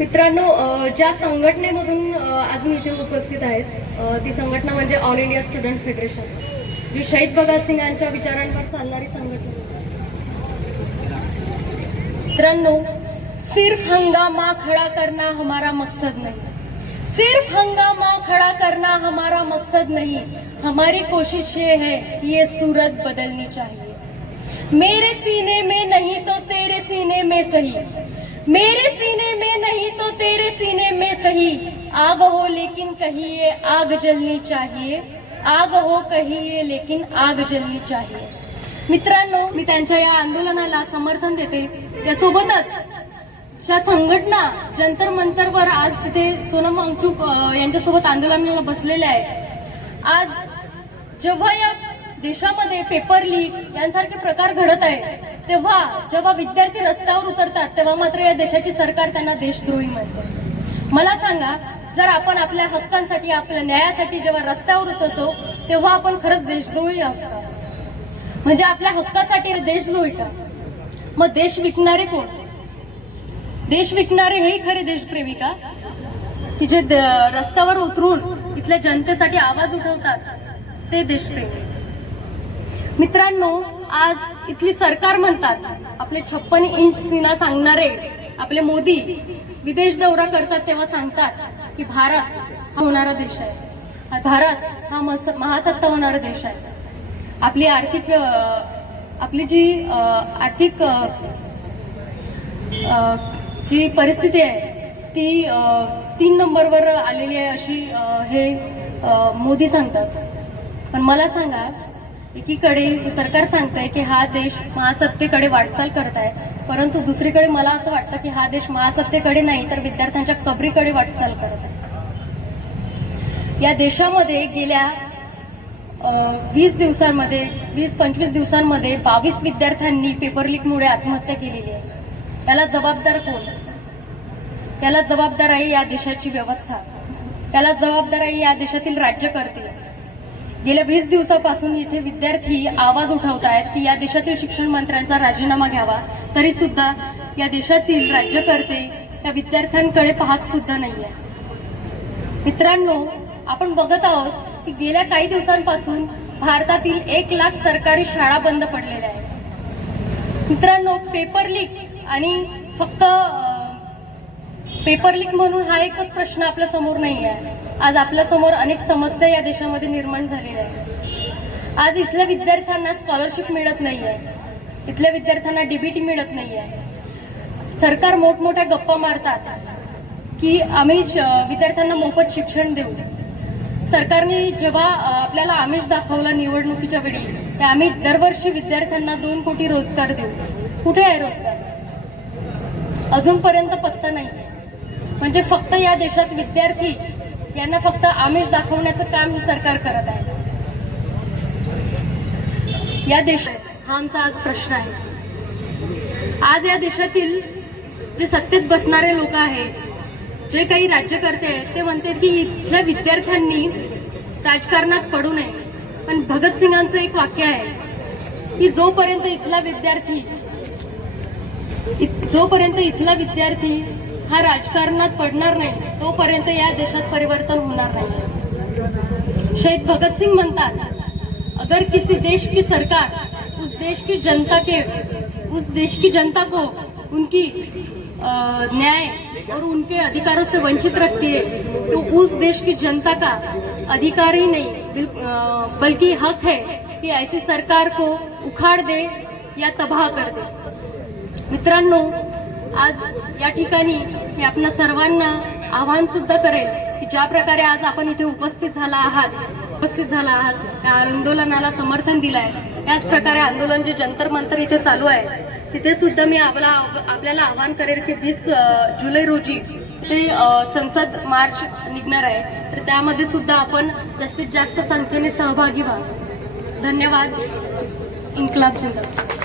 मित्रांनो, ज्या संघटनेमधून आज मी इथे उपस्थित आहेत ती संघटना म्हणजे ऑल इंडिया स्टूडेंट फेडरेशन, जी शहीद भगत सिंग यांच्या विचारांवर चालणारी संघटना। मित्रांनो, सिर्फ हंगामा खड़ा करना हमारा मकसद नहीं, सिर्फ हंगामा खड़ा करना हमारा मकसद नहीं, हमारी कोशिश ये है कि ये सूरत बदलनी चाहिए। मेरे सीने में नहीं तो तेरे सीने में सही, मेरे सीने में नहीं तो तेरे सीने में सही, आग हो लेकिन कहीं ये आग जलनी चाहिए, आग हो कहीं ये लेकिन आग जलनी चाहिए। मित्रांनो, मी त्यांच्या या आंदोलनाला समर्थन देते। त्यासोबतच ज्या संघटना जंतर मंतरवर आज तिथे सोनम वांगचुक यांच्यासोबत आंदोलनाला बसलेल्या आहेत, आज जेव्हा या देशामध्ये पेपर लीक यांसारखे प्रकार घडत आहे, तेव्हा जेव्हा विद्यार्थी रस्त्यावर उतरतात तेव्हा मात्र या देशाची सरकार त्यांना देशद्रोही म्हणते। मला सांगा, जर आपण आपल्या हक्कांसाठी, आपल्या न्यायासाठी जेव्हा रस्त्यावर उतरतो तेव्हा आपण खरंच देशद्रोही आहोत का? म्हणजे आपल्या हक्कासाठी देशद्रोही का? मग देश विकणारे कोण? देश विकणारे हे खरे देशप्रेमी का, की जे रस्त्यावर उतरून इथल्या जनतेसाठी आवाज उठवतात ते देशप्रेमी? मित्रांनो, आज इथली सरकार म्हणतात, आपले 56 इंच सीना सांगणारे आपले मोदी विदेश दौरा करतात तेव्हा सांगतात की भारत हा होणारा देश आहे, भारत हा महासत्ता होणारा देश आहे। आपली आर्थिक जी परिस्थिती आहे ती 3 नंबरवर आलेली आहे अशी हे मोदी सांगतात। पण मला सांगा, एकीकडे सरकार सांगतंय की हा देश महासत्तेकडे वाटचाल करत आहे, परंतु दुसरीकडे मला असं वाटतं की हा देश महासत्तेकडे नाही तर विद्यार्थ्यांच्या कबरीकडे वाटचाल करत आहे। या देशामध्ये गेल्या 20-25 दिवसांमध्ये 22 विद्यार्थ्यांनी पेपर लीकमुळे आत्महत्या केलेली आहे। याला जबाबदार कोण? याला जबाबदार आहे या देशाची व्यवस्था, याला जबाबदार आहे या देशातील राज्यकर्ते। गेल्या 20 दिवसापासून इथे विद्यार्थी आवाज उठवत आहेत की या देशातील शिक्षण मंत्र्यांचा राजीनामा घ्यावा, तरी सुद्धा या देशातील राज्यकर्ते या विद्यार्थ्यांकडे पाहत सुद्धा नाहीये। मित्रांनो, आपण बघत आहोत की गेल्या काही दिवसांपासून भारतातील 1 लाख सरकारी शाळा बंद पडलेल्या आहेत। मित्रांनो, पेपर लीक आणि फक्त पेपर लीक म्हणून हा एकच प्रश्न आपल्या समोर नाही आहे। आज आपल्या समोर अनेक समस्या या देशामध्ये निर्माण झालेल्या आहेत। आज इथल्या विद्यार्थ्यांना स्कॉलरशिप मिळत नाहीये, इथल्या विद्यार्थ्यांना डीबीटी मिळत नाहीये। सरकार मोठमोठ्या गप्पा मारतात की आम्ही विद्यार्थ्यांना मोफत शिक्षण देऊ। सरकारने जेव्हा आपल्याला आमिष दाखवला निवडणुकीच्या वेळी, ते आम्ही दरवर्षी विद्यार्थ्यांना 2 कोटी रोजगार देऊ। कुठे आहे रोजगार? अजूनपर्यंत पत्ता नाहीये। म्हणजे फक्त या देशात विद्यार्थी यांना फक्त आमिष दाखवण्याचं काम ही सरकार करत आहे। या देशात हा आमचा आज प्रश्न आहे। आज या देशातील जे सत्तेत बसणारे लोक आहेत, जे काही राज्यकर्ते आहेत, ते म्हणतात की इथल्या विद्यार्थ्यांनी राजकारणात पडू नये। पण भगतसिंगांचं एक वाक्य आहे की जोपर्यंत इथला विद्यार्थी हा राजकारणात पडणार नाही, तोपर्यंत या देशात परिवर्तन होणार नाही। शहीद भगत सिंग म्हणतात, अगर किसी देश की सरकार उस देश की जनता को उनकी न्याय और उनके अधिकारों से वंचित रखती है, तो उस देश की जनता का अधिकार ही नहीं बल्कि हक है कि ऐसी सरकार को उखाड़ दे या तबाह कर दे। मित्रांनो, आज या ठिकाणी मी आपल्या सर्वांना आवाहन सुद्धा करेल की ज्या प्रकारे आज आपण इथे उपस्थित झाला आहात, या आंदोलनाला समर्थन दिलंय, याच प्रकारे आंदोलन जे जंतर मंतर इथे चालू आहे तिथे सुद्धा मी आपल्याला आवाहन करेल की 20 जुलै रोजी ते संसद मार्च निघणार आहे, तर त्यामध्ये सुद्धा आपण जास्तीत जास्त संख्येने सहभागी व्हा। धन्यवाद। इन्कलाब जिंदाबाद।